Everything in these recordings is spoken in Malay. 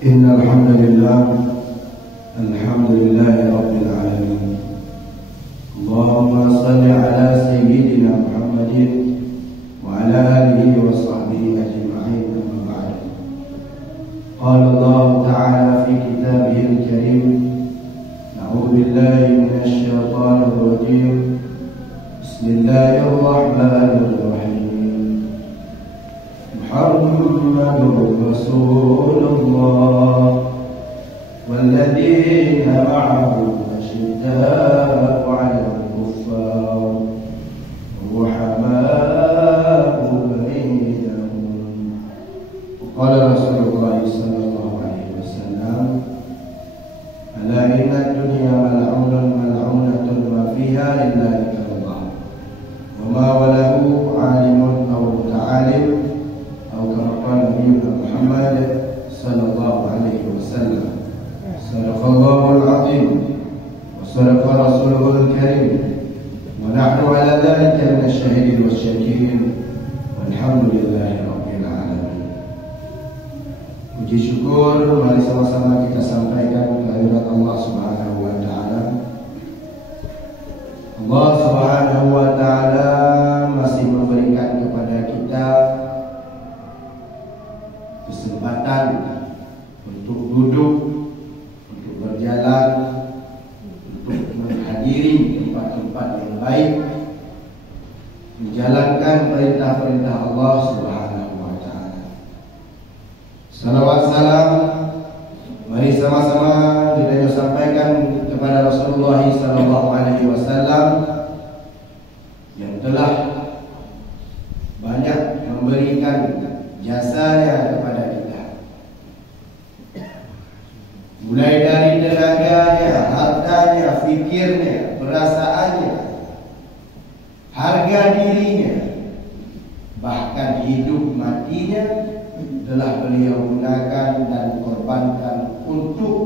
إن الحمد لله رب العالمين. اللهم صل على سيدنا محمد وعلى آله وصحبه أجمعين. أما بعد، قال الله تعالى في كتابه الكريم: أعوذ بالله من الشيطان الرجيم. بسم الله الرحمن الرحيم. محمد رسول الله والذين معه أشداء على الكفار رحماء بينهم. وقال رسول الله صلى الله عليه وسلم: ألا إن الدنيا ملعونة ما فيها إلا ذكر الله وما وله عالم أو متعالم، أو كما قال نبينا محمد صلى الله عليه وسلم: صدق الله العظيم وصدق رسوله الكريم، ونحن على ذلك من الشاهدين والشاكرين، والحمد لله رب العالمين. Puji syukur mari sama-sama kita sampaikan kehadirat Allah Subhanahu wa taala. Allah Subhanahu wa taala masih memberikan kepada kita kesempatan untuk duduk, untuk berjalan, untuk menghadiri tempat-tempat yang baik, menjalankan perintah-perintah Allah Subhanahu wa taala. Salawat salam mari sama-sama kita sampaikan kepada Rasulullah sallallahu alaihi wasallam yang telah banyak memberikan jasanya kepada kita, mulai dari tenaganya, hartanya, fikirnya, perasaannya, harga dirinya, bahkan hidup matinya telah beliau gunakan dan korbankan untuk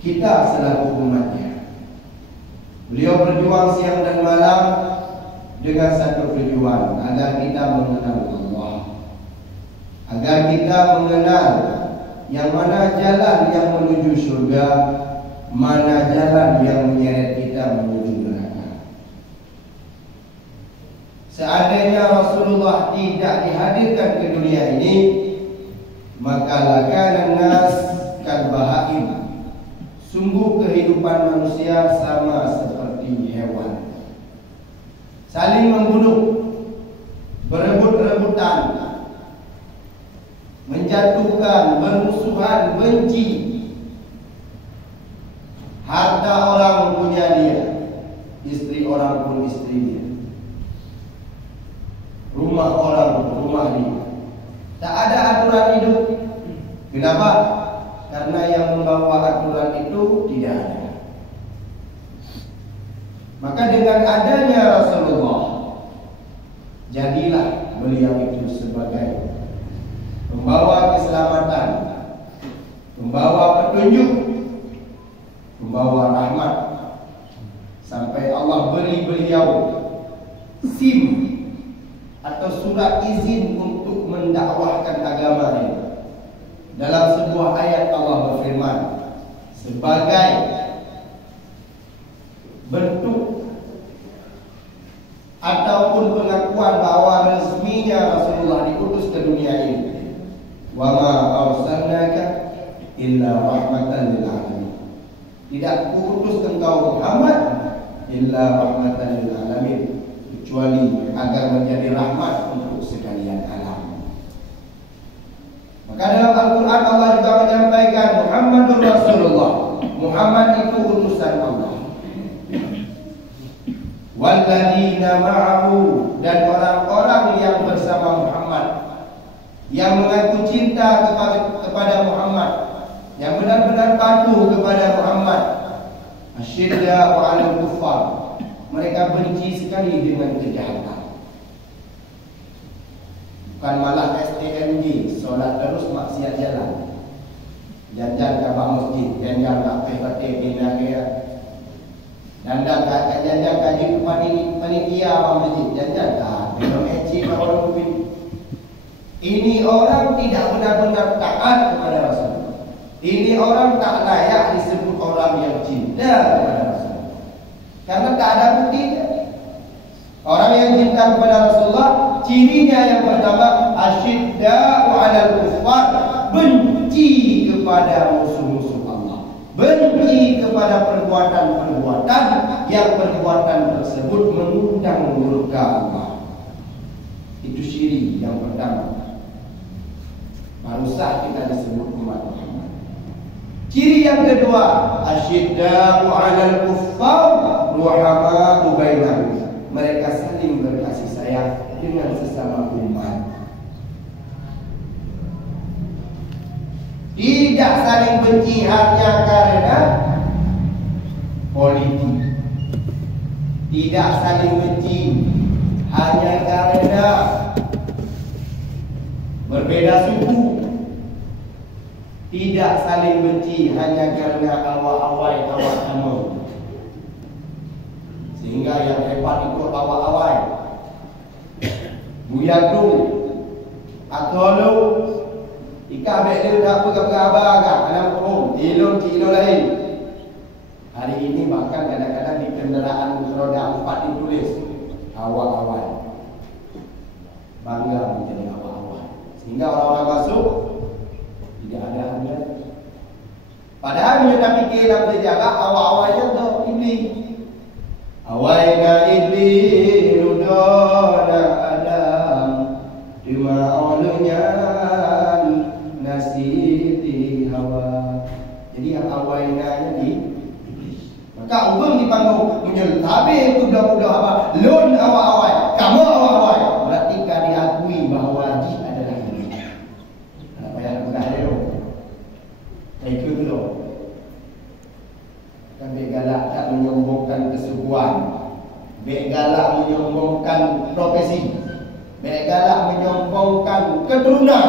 kita selaku umatnya. Beliau berjuang siang dan malam dengan satu tujuan, agar kita mengenal Allah, agar kita mengenal yang mana jalan yang menuju surga, mana jalan yang menyeret kita menuju neraka. Seandainya Rasulullah tidak dihadirkan ke dunia ini, maka lakanan nas kal bahaim. Sungguh kehidupan manusia sama seperti hewan, saling membunuh, berebut-rebutan, menjatuhkan, bermusuhan, benci. Harta orang punya dia, istri orang pun istri dia, rumah orang rumah dia. Tak ada aturan hidup. Kenapa? Karena yang membawa aturan itu tidak ada. Maka dengan adanya Rasulullah, jadilah beliau itu sebagai membawa keselamatan, membawa petunjuk, membawa rahmat, sampai Allah beri beliau SIM atau surat izin untuk mendakwahkan agamanya. Dalam sebuah ayat Allah berfirman, sebagai bentuk ataupun pengakuan bahwa resminya Rasulullah diutus ke dunia ini, wa ma arsalnaka illa rahmatan lil alamin. Tidak kuutus engkau Muhammad illa rahmatan lil alamin, kecuali agar menjadi rahmat untuk sekalian alam. Maka dalam Al-Quran Allah juga menyampaikan Muhammadur Rasulullah, Muhammad itu utusan Allah. Walladzina ma'ahu, dan orang-orang yang bersama Muhammad, yang mengaku cinta kepada Muhammad, yang benar-benar patuh kepada Muhammad. Asyidda'u 'alal kuffar, mereka benci sekali dengan kejahatan. Bukan malah STMJ, solat terus maksiat jalan, jajan ke masjid, jajan ke PHT binaria, dan jajan kaji panitia masjid, jajan ke minum eci orang. Ini orang tidak benar-benar taat kepada Rasul. orang tak layak disebut orang yang cinta kepada Rasulullah, karena tak ada buktinya. Orang yang cinta kepada Rasulullah, cirinya yang pertama, asyidda'u 'alal kuffar, benci kepada musuh-musuh Allah, benci kepada perbuatan-perbuatan yang perbuatan tersebut mengundang murka Allah. Itu syirik yang pertama. Baru sah kita disebut umat Muhammad. Ciri yang kedua, asyidda'u 'alal kuffar, ruhama'u bainahum. Mereka saling berkasih sayang dengan sesama umat. Tidak saling benci hanya karena politik. Tidak saling benci hanya karena berbeda suku. Tidak saling benci hanya karena awal-awal awal kamu. Sehingga yang hebat ikut awal-awal. Buyadu atau ika beli dah apa agak anak pun ilun cilo lain. Hari ini bahkan kadang-kadang di kendaraan roda 4 ditulis awal-awal. Bangga menjadi awal-awal. Sehingga orang-orang masuk tidak ada harga. Padahal kita fikir dalam terjaga awal-awalnya tu ini. Awalnya iblis udara Adam, cuma awalnya nasiti Hawa. Jadi yang awalnya di iblis. Maka Allah dipanggil menyeltabe budak-budak apa? Lun awal-awal, kamu awal-awal. Berarti kan diakui bahawa dia adalah iblis. Apa yang kita ada tu? Itu dulu. Kami galak tak menyombongkan kesukuan, galak menyombongkan profesi, galak menyombongkan keturunan.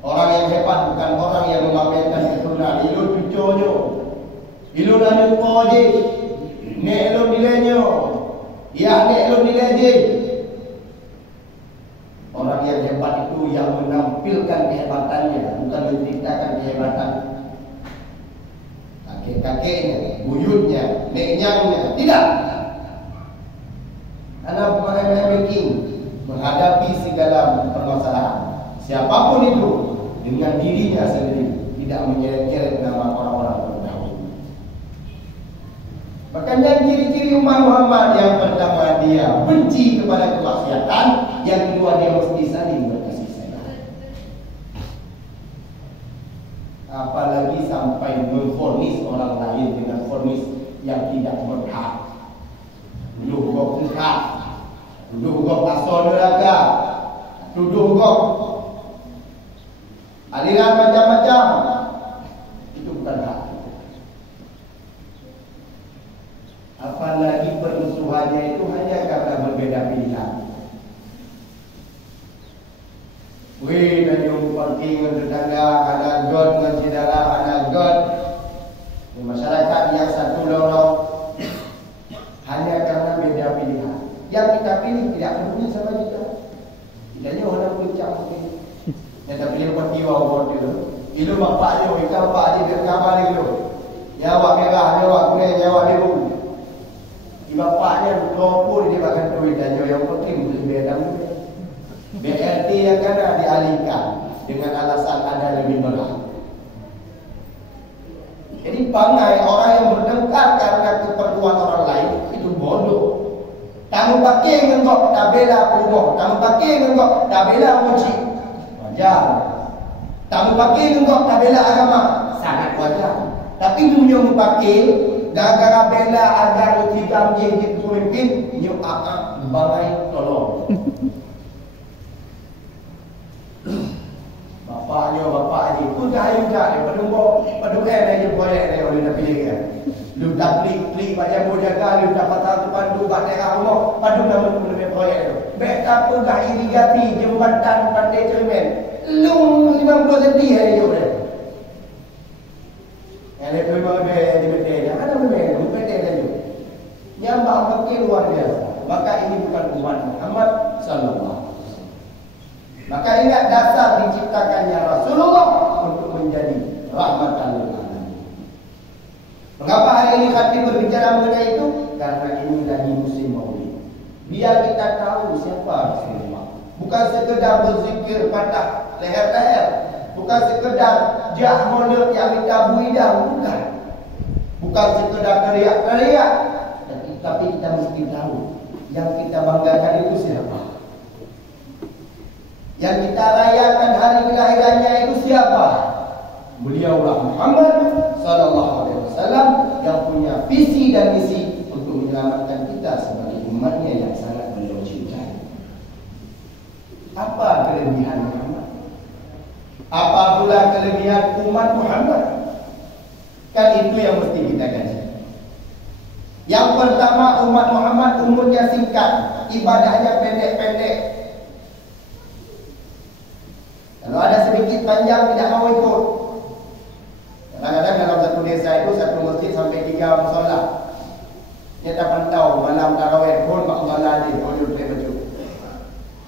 Orang yang hebat bukan orang yang memamerkan keturunan. Ilun cucunya, ilun anak koje, nek ilun nilainya, ya nek ilun nilai je. Orang yang hebat itu yang menampilkan kehebatannya, bukan menceritakan kehebatan. Kakek-kakeknya, buyutnya, neknyangnya, tidak. Karena making menghadapi segala permasalahan, siapapun itu dengan dirinya sendiri, tidak menyeret-nyeret nama orang-orang terdahulu. Makanya ciri-ciri umat Muhammad, yang pertama dia benci kepada kemaksiatan, yang kedua dia mesti saling berkasih sayang. Apalagi sampai memvonis orang lain dengan vonis yang tidak berhak. Tuduh gok engkau, tuduh gok asal neraka, tuduh gok aliran macam-macam. Itu bukan hak. Apalagi permusuhannya itu hanya karena berbeda pilihan. Wih, dan yung parking ng tetangga, anak God, ng saudara, anak God. Di masyarakat yang satu lorong, hanya karena beda pilihan. Yang kita pilih tidak peduli sama kita. Tidaknya orang puncak mungkin. Yang tak pilih buat jiwa buat dia. Itu bapak dia, ikan bapak dia, dia kabar dia tu. Nyawa merah, nyawa kuning, nyawa biru. Di bapaknya, lopur dia bahkan duit dan yang penting untuk beda. BLT yang kena dialihkan dengan alasan ada lebih berat. Jadi bangai orang yang bertengkar karena keperluan orang lain itu bodoh. Kamu pakai ngengok tak bela punggung, kamu pakai ngengok tak bela muci, wajar. Kamu pakai ngengok tak bela agama, sangat wajar. Tapi dunia pakai gara-gara bela agama kita menjadi pemimpin, nyu bangai tolong. Bapak ni pun dah ayu dah dia padu dia boleh dia oleh nak pilih dia. Lu tak klik baca jaga lu dapat satu pandu kat daerah rumah padu dah boleh proyek tu. Beta pun dah irigasi jembatan Pantai Cermin. Lu 50 cm dia boleh. Ada memang dia di betul. Ada memang betul dia tu. Nyambak makin luar biasa. Maka ini bukan umat Muhammad sallallahu. Maka ingat dasar diciptakannya Rasulullah untuk menjadi rahmatan karena ini lagi musim Maulid. Biar kita tahu siapa Rasulullah. Bukan sekedar berzikir patah leher-leher, bukan sekedar jah mulut yang minta buidang, bukan. Bukan sekedar teriak-teriak, tapi kita mesti tahu yang kita banggakan itu siapa. Yang kita rayakan hari kelahirannya itu siapa? Beliaulah Muhammad sallallahu alaihi wasallam yang punya visi dan misi untuk menyelamatkan kita sebagai umatnya yang sangat beliau cintai. Apa kelebihan Muhammad? Apa pula kelebihan umat Muhammad? Kan itu yang mesti kita kaji. Yang pertama, umat Muhammad umurnya singkat, ibadahnya pendek-pendek. Kalau ada sedikit panjang tidak mau ikut. Kadang-kadang dalam satu desa itu satu masjid sampai 3 musola. Dia tak pantau malam tarawih pun mak malam di pojok baju.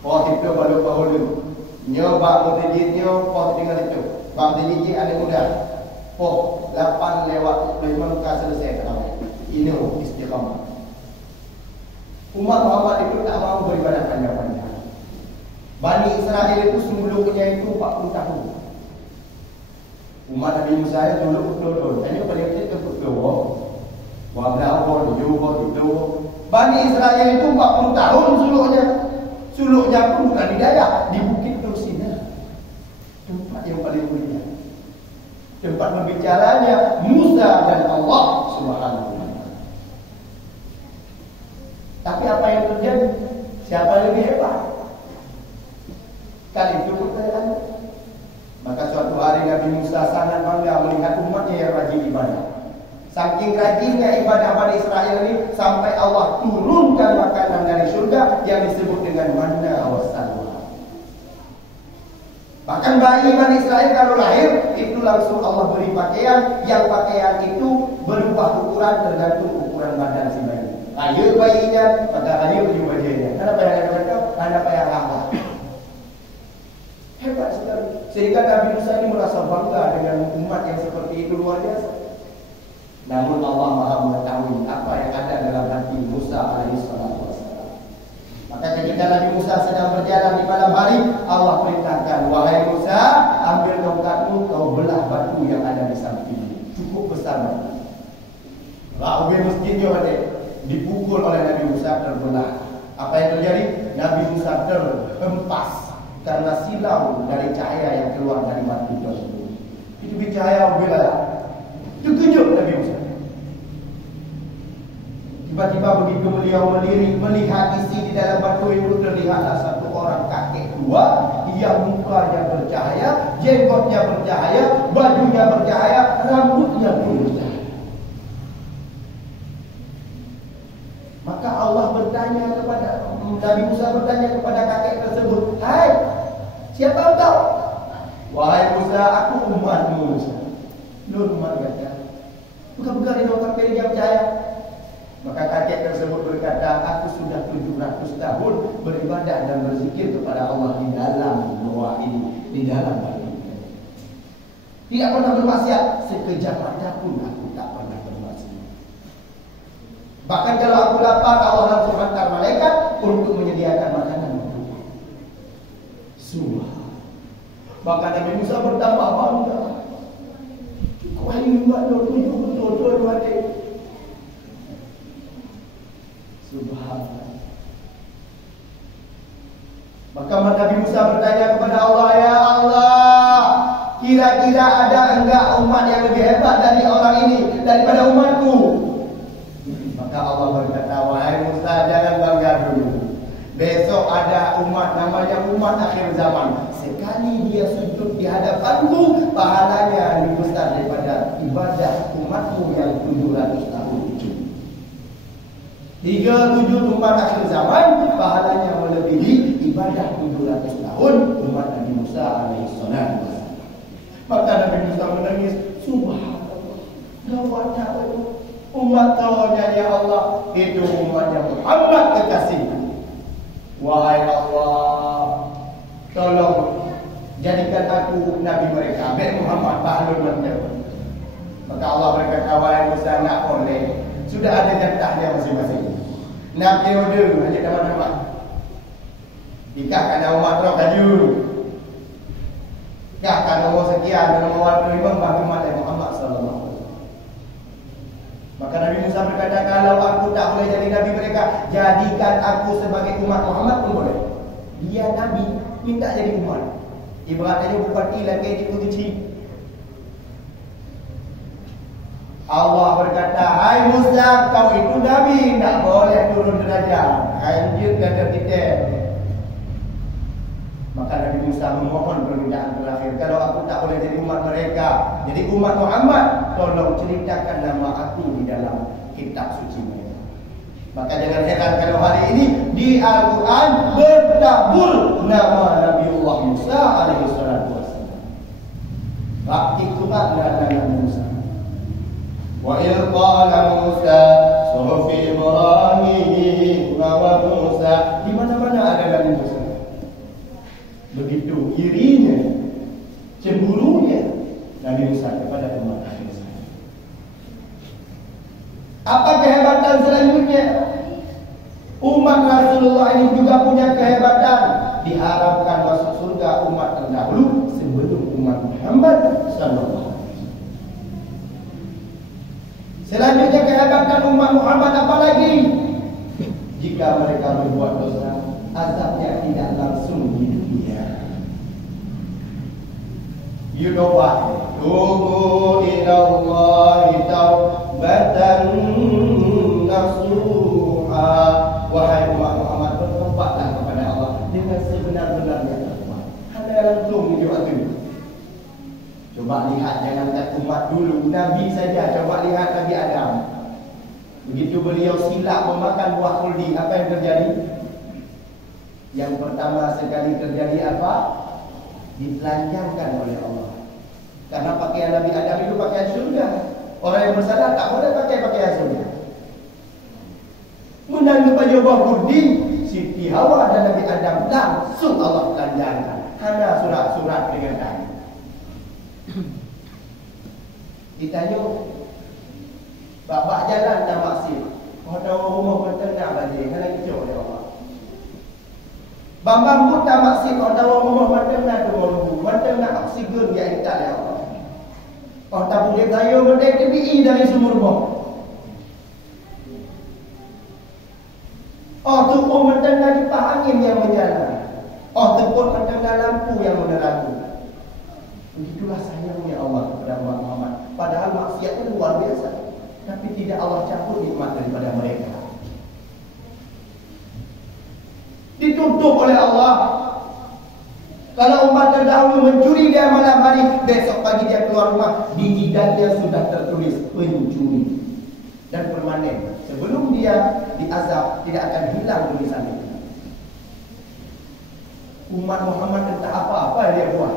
Oh itu baru pahulu. Nyoba mutijitnya oh tinggal itu. Bang dijiji ada muda. Oh 8 lewat 5 muka selesai tarawih. Ini istiqamah. Umat Muhammad itu tak mau beribadah panjang-panjang. Bani Israel itu sebelumnya itu 40 tahun. Umat Nabi Musa itu dulu betul-betul. Ini paling kita betul. Wabrahor, Yuhor, itu. Bani Israel itu 40 tahun suluknya. Suluknya pun bukan di daerah, di Bukit Tursina. Tempat yang paling mulia. Tempat berbicaranya Musa dan Allah Subhanahu wa taala. Tapi apa yang terjadi? Siapa lebih hebat? Kali itu pertanyaan. Maka suatu hari Nabi Musa sangat bangga melihat umatnya yang rajin ibadah. Saking rajinnya ibadah Bani Israel ini sampai Allah turunkan makanan dari surga yang disebut dengan manna wa salwa. Bahkan bayi Bani Israel kalau lahir itu langsung Allah beri pakaian, yang pakaian itu berubah ukuran tergantung ukuran badan si bayi. Ayo bayinya, pada ayo beri wajahnya. Kenapa yang mereka? Kenapa yang lama? Hebat sekali. Sehingga Nabi Musa ini merasa bangga dengan umat yang seperti itu, luar biasa. Namun Allah Maha mengetahui apa yang ada dalam hati Musa alaihissalam. Maka ketika Nabi Musa sedang berjalan di malam hari, Allah perintahkan, wahai Musa, ambil tongkatmu, kau belah batu yang ada di samping. Cukup besar batu. Lalu masjidnya ada dipukul oleh Nabi Musa, terbelah. Apa yang terjadi? Nabi Musa terhempas karena silau dari cahaya yang keluar dari batu tersebut. Itu cahaya belah. Itu kejut Nabi Musa. Tiba-tiba begitu beliau melihat isi di dalam batu itu, terlihatlah satu orang kakek tua yang mukanya bercahaya, jenggotnya bercahaya, bajunya bercahaya, rambutnya pun bercahaya. Maka Allah bertanya kepada Nabi Musa bertanya kepada kakek tersebut, hai, siapa engkau? Wahai Musa, aku umatmu Musa. Nur umat kata, bukan-bukan ini orang pilih yang percaya. Maka kakek tersebut berkata, aku sudah 700 tahun beribadah dan berzikir kepada Allah di dalam doa ini, di dalam batu. Tidak pernah bermaksiat, sekejap mata pun aku tak pernah bermaksiat. Bahkan kalau aku lapar, Allah langsung hantar malaikat untuk menyediakan makanan untukku. Subhanallah. Bahkan Nabi Musa bertambah bangga. Kau ini betul betul hati. Subhanallah. Maka Nabi Musa bertanya kepada Allah, ya Allah, kira-kira ada enggak umat yang lebih hebat dari orang ini daripada umatku? Maka Allah berkata, wahai Musa, jangan bangga dulu. Besok ada umat namanya umat akhir zaman. Sekali dia sujud di hadapanmu, pahalanya lebih besar daripada ibadah umatmu yang 700 tahun itu. 37 umat akhir zaman, pahalanya melebihi ibadah 700 tahun umat Nabi Musa alaihissalam. Maka Nabi Musa menangis, subhanallah, gawatnya itu umat kawannya ya Allah, itu umatnya Muhammad kekasih. Wahai Allah, tolong jadikan aku Nabi mereka, Nabi Muhammad Bahlul Manjab. Maka Allah berkata, wahai Musa, nak boleh. Sudah ada jatahnya masing-masing. Nabi order aja nama-nama. Nikahkan nama Umar Kaju. Nikahkan nama sekian nama waktu Imam Muhammad sallallahu alaihi wasallam. Maka Nabi Musa berkata, kalau aku tak boleh jadi nabi mereka, jadikan aku sebagai umat Muhammad pun boleh. Dia nabi, minta jadi umat. Ibaratnya bukan ilah kayak itu kecil. Allah berkata, hai Musa, kau itu nabi, tak boleh turun derajat. Anjir kata kita. Maka Nabi Musa memohon permintaan terakhir, kalau aku tak boleh jadi umat mereka, jadi umat Muhammad, tolong ceritakan nama aku di dalam kitab suci mereka. Maka jangan heran kalau hari ini di Al-Quran bertabur nama Nabiullah Musa alaihi salatu wassalam. Bak ikutlah nama Musa. Wa idh qala Musa suhufi Ibrahim wa Musa. Di mana-mana ada Nabi Musa. Begitu irinya, cemburunya Nabi Musa kepada umat Nabi Musa. Apa kehebatan selanjutnya? Umat Rasulullah ini juga punya kehebatan. Diharapkan masuk surga umat terdahulu sebelum umat Muhammad sallallahu alaihi wasallam. Selanjutnya kehebatan umat Muhammad apa lagi? Jika mereka berbuat dosa, azabnya tidak langsung di dunia. You know what? Tubu ilallahi taubatan nasuha. Wahai umat Muhammad, bertobatlah kepada Allah dengan sebenar-benarnya taubat. Hanya langsung hidup itu. Coba lihat, jangankan umat dulu, Nabi saja. Coba lihat Nabi Adam. Begitu beliau silap memakan buah khuldi, apa yang terjadi? Yang pertama sekali terjadi apa? Ditelanjangkan oleh Allah. Karena pakaian Nabi Adam itu pakaian surga. Orang yang bersalah tak boleh pakai pakaian surga. Menanggung pada buah khuldi, Siti Hawa dan Nabi Adam langsung Allah telanjangkan. Hanya surat-surat peringatan. Ditanya, bapak jalan tak maksud. Kau tahu rumah bertengah balik, kena kecil oleh Allah. Bambang buta maksud, kau tahu rumah bertengah tu orang bertengah oksigen dia tak oleh Allah. Kau tak boleh gaya berdek TPI dari sumur bawah. Oh tepuk bertengah kipas angin yang menyala. Oh tepuk bertengah lampu yang menerangi. Begitulah sayangnya Allah kepada umat Muhammad. Padahal maksiatnya luar biasa, tapi tidak Allah cabut nikmat daripada mereka. Ditutup oleh Allah. Kalau umat terdahulu mencuri dia malam hari, besok pagi dia keluar rumah, di jidatnya sudah tertulis pencuri dan permanen. Sebelum dia diazab, tidak akan hilang tulisan itu. Umat Muhammad entah apa-apa yang dia buat.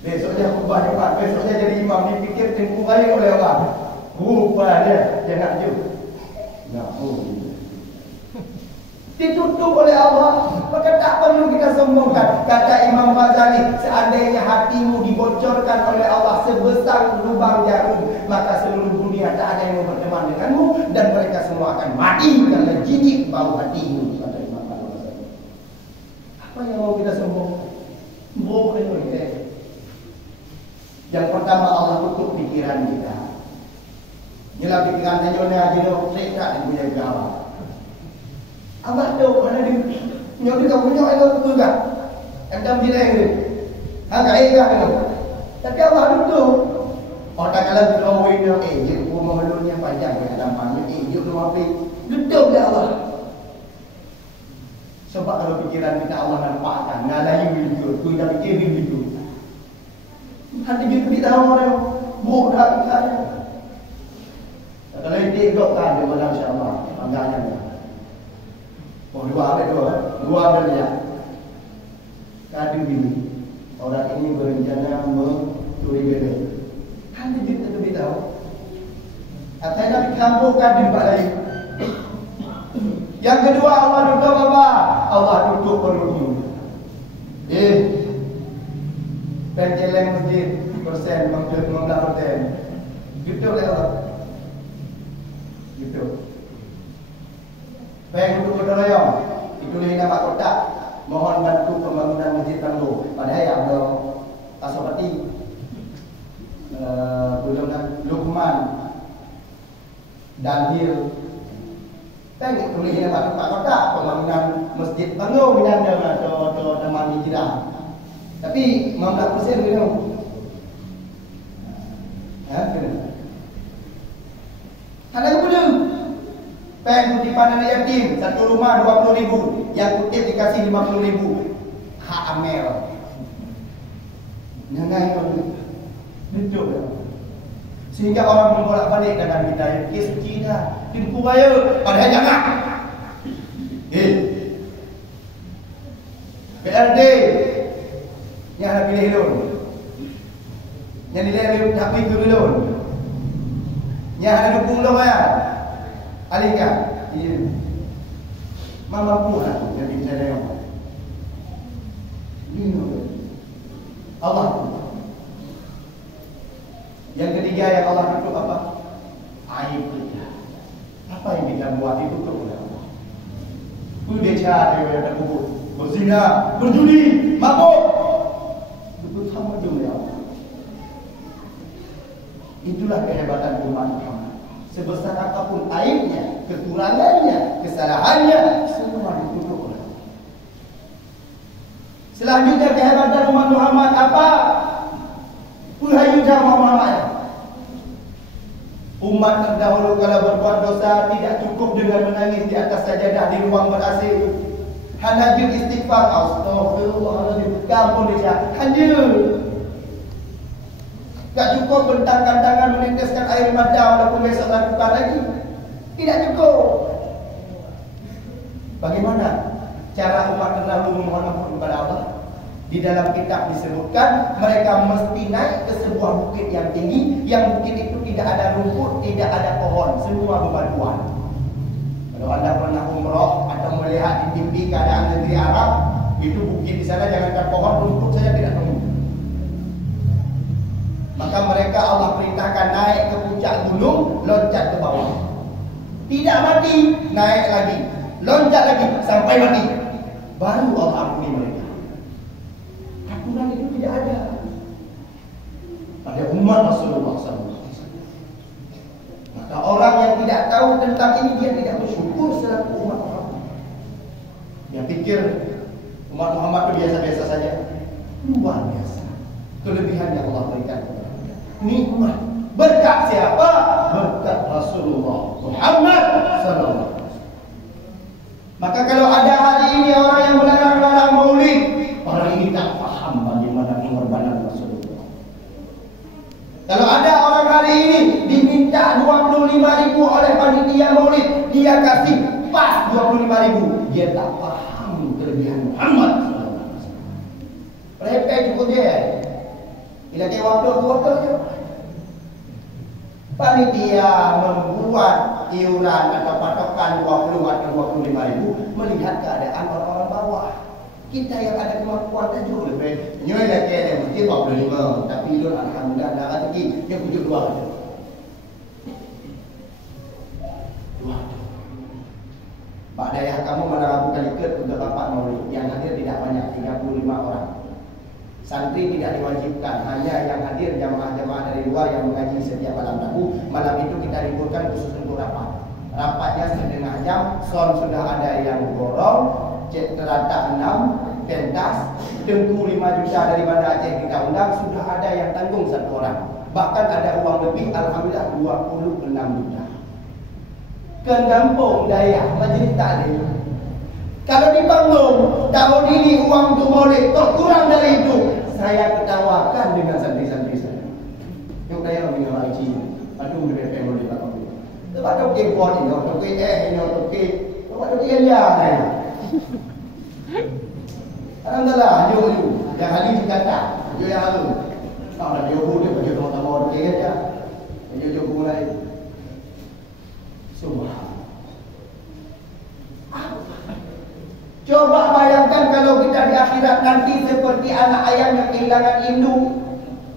Besoknya khutbah Jumat, besoknya jadi imam, dipikir tengku baik oleh orang. Rupa dia, jangan je. Ditutup oleh Allah, maka tak perlu kita sombongkan. Kata Imam Ghazali, seandainya hatimu dibocorkan oleh Allah sebesar lubang jarum, maka seluruh dunia tak ada yang mau berteman denganmu, dan mereka semua akan mati karena jijik bau hatimu. Kata Imam Ghazali. Apa yang mau kita sombongkan? Bukan kita. Yang pertama, Allah tutup pikiran kita. Nyelah pikiran tanyonya jino sekat yang punya gawa. Abah tahu mana dia nyobi kau punya itu juga. Endam bilang ni. Agak ega tu. Tapi Allah tutup. Orang kalau drawing dia rumah malunya panjang ke halaman dia rumah api. Tutup dia Allah. Sebab kalau pikiran kita Allah nampakkan, ngalahin video, tu dah fikir video. Hati kita tidak tahu orang mudah kita. Kalau dia dokkan dia malam insya-Allah, bangganya dia. Oh dua ada dia. Kadu ini. Orang ini berencana mencuri bela. Hati kita tidak tahu. Katanya di kampung kadu Pak lagi. Yang kedua Allah tutup apa? Allah tutup perutmu. Penjeleng masjid persen, 15%. Gitu oleh Allah. Gitu. Baik untuk Dodoyong, ditulis nama kotak, mohon bantu pembangunan masjid Tangguh. Padahal yang ada Tasawati, Lukman, Danhil. Baik tulis nama kotak, pembangunan masjid Tangguh yang ada nama hijrah. Tapi 15% minum. Ya, kena. Ada kemudian pen kutipan anak yatim, satu rumah 20.000, yang kutip dikasih 50.000. Hak Amel. Nangai itu betul ya. Sehingga orang membolak-balik dengan kita kes Cina, tipu raya, padahal jangan. PLD yang nak pilih loan, yang nilai nak pilih loan, yang ada dukung loan ya, alihkan. Iya. Mama pun nak yang bisa dia. Allah. Yang ketiga yang Allah tutup apa? Aib kita. Apa yang kita buat itu tutup oleh Allah. Beca dia yang terkubur, berzina, berjudi, mabuk. Itu sama dengan Allah. Itulah kehebatan umat Muhammad. Sebesar apapun aibnya, kekurangannya, kesalahannya, semua ditutup oleh Allah. Selanjutnya kehebatan umat Muhammad apa? Uhayu jamaah Muhammad. Umat terdahulu kalau berbuat dosa tidak cukup dengan menangis di atas sajadah di ruang ber-AC. Hanajir istighfar, astagfirullahaladzim, kampun dia. Hanjir. Tak cukup bentangkan tangan meneteskan air mata walaupun besok lakukan lagi. Tidak cukup. Bagaimana cara umat terdahulu memohon ampun kepada Allah? Di dalam kitab disebutkan mereka mesti naik ke sebuah bukit yang tinggi, yang bukit itu tidak ada rumput, tidak ada pohon, semua bebatuan. Kalau anda pernah umrah atau melihat di TV keadaan negeri Arab, itu bukit di sana jangankan pohon, rumput saja tidak tumbuh. Maka mereka Allah perintahkan naik ke puncak gunung, loncat ke bawah. Tidak mati, naik lagi, loncat lagi sampai mati. Baru Allah ampuni mereka. Aturan itu tidak ada pada umat Rasulullah SAW. Maka orang yang tidak tahu tentang ini, dia tidak bersyukur selaku umat Muhammad. Dia pikir umat Muhammad itu biasa-biasa saja. Luar biasa kelebihan yang Allah berikan kepada kita. Nikmat berkat siapa? Berkat Rasulullah Muhammad SAW. Maka kalau ada hari ini orang yang melarang-larang maulid, orang ini tak faham bagaimana pengorbanan Rasulullah. Kalau ada orang hari ini diminta 25.000 oleh panitia maulid, dia kasih pas 25.000, dia tak faham kelebihan Muhammad. Repek cukup dia. Bila dia waktu je. Panitia membuat iuran atau patokan 20 atau 25.000 melihat keadaan orang-orang bawah. Kita yang ada kemampuan tajuk lebih. Nyoy lagi ada mesti 25, tapi itu alhamdulillah dah rezeki dia pujuk dua. Dua. Pak dayah kamu mana aku kali ikut untuk rapat maulid yang hadir tidak banyak, 35 orang. Santri tidak diwajibkan, hanya yang hadir jamaah-jamaah dari luar yang mengaji setiap malam Rabu. Malam itu kita liburkan khusus untuk rapat. Rapatnya setengah jam, sound sudah ada yang borong, cek teratak 6, pentas, tengku 5 juta dari Banda Aceh kita undang, sudah ada yang tanggung 1 orang. Bahkan ada uang lebih, alhamdulillah 26 juta. Ke kampung Dayak, majlis taklim. Kalau di panggung, tahun ini uang untuk maulid, kurang dari itu, saya ketawakan dengan santri-santri saya. Yang Dayak minum haji, aduh lebih pengen maulid apa pun. Sebab tu ke buat ini, tu ke ini, tu ke, sebab tu ke liar saya. Alhamdulillah, jauh yang hadis kata, jauh yang halu. Tak ada jauh dia, baju teman-teman dia aja, jauh mulai. Subhanallah. Coba bayangkan kalau kita di akhirat nanti seperti anak ayam yang kehilangan induk.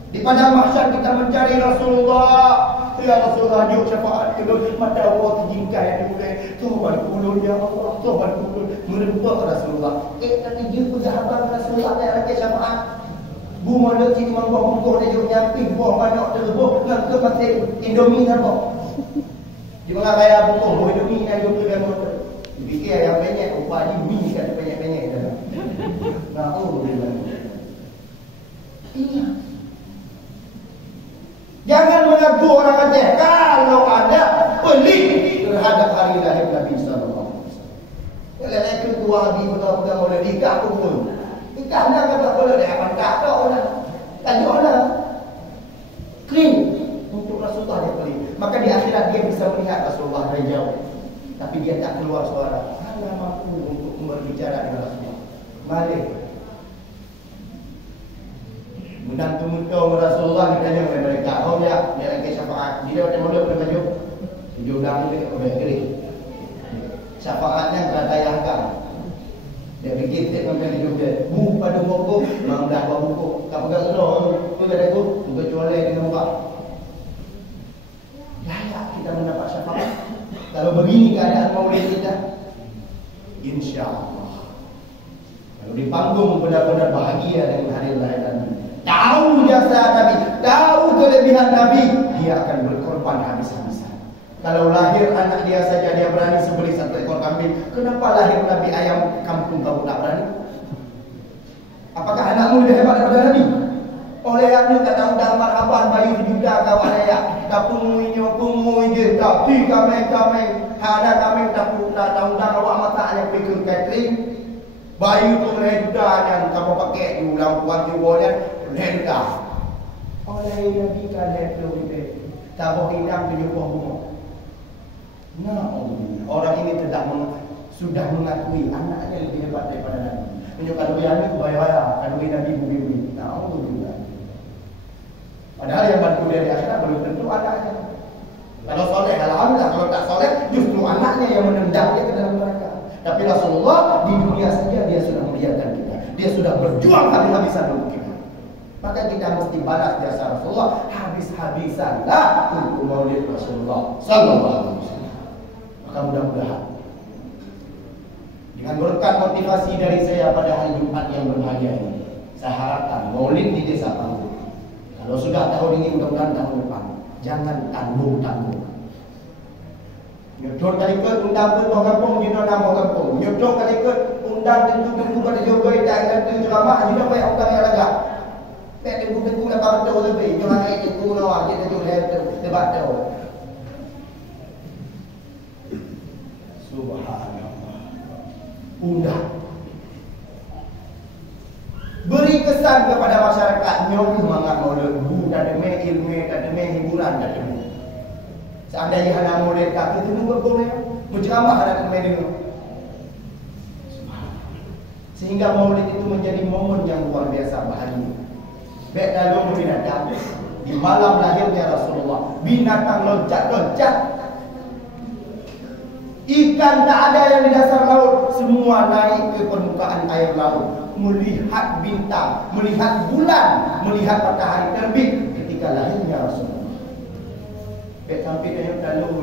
Di padang mahsyar kita mencari Rasulullah. Ya Rasulullah, yuk syafaat kedua mata Allah terjingkai yang dimulai. Tuhan kulun ya Allah, Tuhan kulun. Merempak Rasulullah. Nanti dia pun sahabat Rasulullah yang rakyat syafaat. Buma dia cik mampu bukuh dia juga nyamping. Buah banyak terbuh. Nak ke masih Indomie nampak. Di mana raya bukuh, buah Indomie yang juga dan motor. Fikir yang banyak, upah ni mie kan banyak-banyak dalam. Nah, iya. Jangan mengaku orang kata kalau ada pelik terhadap hari lahir Nabi sallallahu alaihi wasallam. Kalau nak keluar di pegang oleh nikah pun. Nikah nak kata boleh dah akan tak tahu lah. Tanyalah. Clean untuk Rasulullah dia pelik. Maka di akhirat dia bisa melihat Rasulullah dari jauh. Tapi dia tak keluar suara. Hanya mampu untuk berbicara dengan Rasulullah. Mari. Menantu-menantu Rasulullah ditanya oleh mereka, oh ya, dia lagi syafaat. Dia ada modal pada baju. Dia ulang dia ke kiri. Syafaatnya berdayakan. Dia bikin dia sampai dia juga. Bu pada buku, mau dah bawa buku. Tak pegang sudah, tu dah aku, tu jual dengan muka. Layak kita mendapat syafaat. Kalau begini keadaan maulid kita, insya-Allah. Kalau di panggung benar-benar bahagia dengan hari lahir Nabi. Tahu jasa Nabi, tahu kelebihan Nabi, dia akan berkorban habis-habisan. Kalau lahir anak dia saja dia berani sembelih 1 ekor kambing, kenapa lahir Nabi ayam kampung kamu tak berani? Apakah anakmu lebih hebat daripada Nabi? Oleh anda tak tahu dah marhaban bayu juta kawan ayah, tak punguinya je, tapi kami ada kami tak tahu dah awak mata yang pikir catering. Bayu tu juta yang kamu pakai di lampuan di bawah hendak. Oleh Nabi kalian lebih tabur hidang di bawah bunga. Nah, orang ini sudah mengakui anaknya lebih hebat daripada Nabi. Menunjukkan dunia bahaya, kan Nabi bumi. Nah, juga. Padahal yang bantu dia di akhirat belum tentu anaknya. Kalau soleh, alhamdulillah. Kalau tak soleh, justru anaknya yang menendang dia ke dalam neraka. Tapi Rasulullah di dunia saja dia sudah muliakan kita. Dia sudah berjuang habis-habisan untuk kita. Maka kita mesti balas jasa Rasulullah habis-habisanlah untuk maulid Rasulullah sallallahu alaihi wasallam. Maka mudah-mudahan dengan berkat motivasi dari saya pada hari Jumat yang berbahagia ini, saya harapkan maulid di desa Panggung. Kalau sudah tahun ini, mudah-mudahan tahun depan jangan tanggung-tanggung. Nyodor kali ke undang pun orang kampung, dia nak orang kampung. Nyodor kali ke undang tentu-tentu pada jogai dan tentu ceramah, dia baik orang yang lagak. Pek tentu-tentu nak tahu lebih. Jangan lagi tentu lawan dia tentu debat tahu. Subhanallah. Undang. Beri kesan kepada masyarakat nyoba semangat maulid. Dan demi ilmu, dan demi hiburan, dan demi. Seandainya anak maulid tak itu boleh berceramah anak demi itu. Sehingga maulid itu menjadi momen yang luar biasa bahagia. Baik dalam binatang di malam lahirnya Rasulullah, binatang loncat-loncat. Ikan tak ada yang di dasar laut, semua naik ke permukaan air laut, melihat bintang, melihat bulan, melihat matahari terbit ketika lahirnya Rasulullah. Baik sampai dia dalam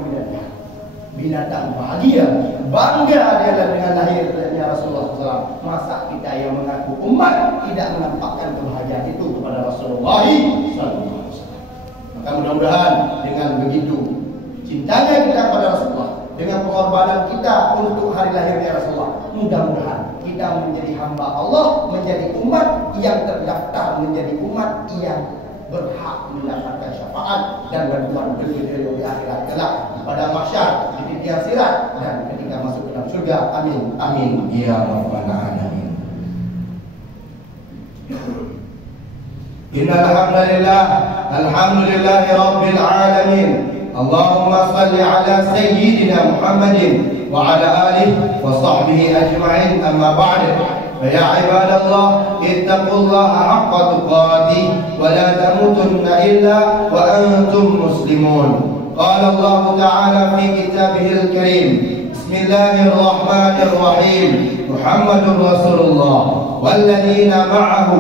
binatang bahagia, bangga dia dengan lahirnya Rasulullah SAW. Masa kita yang mengaku umat tidak menampakkan kebahagiaan itu kepada Rasulullah SAW. Maka mudah-mudahan dengan begitu cintanya kita kepada Rasulullah, dengan pengorbanan kita untuk hari lahirnya Rasulullah, mudah-mudahan kita menjadi hamba Allah, menjadi umat yang terdaftar, menjadi umat yang berhak mendapatkan syafaat dan bantuan beliau di akhirat kelak pada mahsyar, di tiang sirat dan ketika masuk ke dalam surga. Amin. Amin ya rabbal alamin. Innal hamdalillah, alhamdulillahi rabbil alamin. Allahumma salli ala sayyidina Muhammadin wa ala alihi wa sahbihi ajma'in. Amma ba'du. فيا عباد الله اتقوا الله حق تقاته ولا تموتن إلا وأنتم مسلمون. قال الله تعالى في كتابه الكريم: بسم الله الرحمن الرحيم. محمد رسول الله والذين معه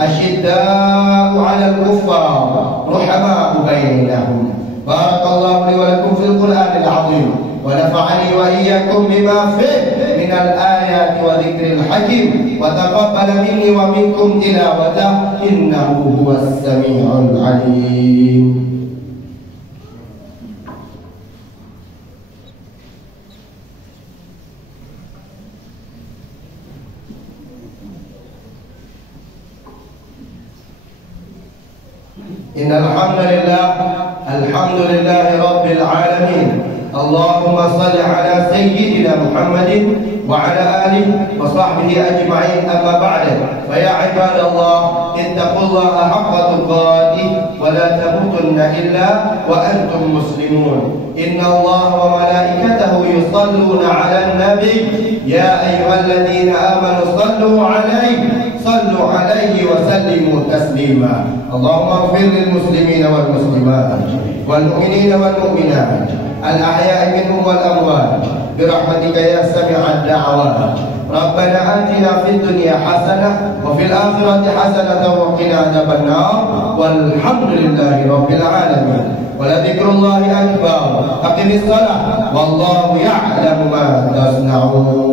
أشداء على الكفار رحماء بينهم Barakallahu li wa lakum fil Qur'anil azim wa nafa'ani wa iyyakum bima fihi minal ayati wa dzikril hakim wa taqabbala minni wa minkum tilawatahu innahu huwas samiul alim. Innal hamdalillah alhamdulillahi rabbil alamin. Allahumma shalli ala sayyidina Muhammadin wa ala alihi wa sahbihi ajma'in, amma ba'du. Fa ya ibadallah ittaqullaha haqqa tuqatih wa la tamutunna illa wa antum muslimun. Inna Allah wa malaikatahu yusalluna 'alan nabi ya ayyuhalladzina amanu sallu 'alaihi sallu 'alaihi wa sallimu taslima. Allahumma ighfir lil muslimina wal muslimat wal mu'minina wal mu'minat al ahya'i minhum wal amwat bi rahmatika ya sami'ad da'awat. Rabbana atina fid dunya hasanah wa fil akhirati hasanah wa qina adzaban nar. Walhamdulillahi rabbil alamin. Wa la dzikrullahi akbar. Aqimis shalah wallahu ya'lamu ma tasna'un.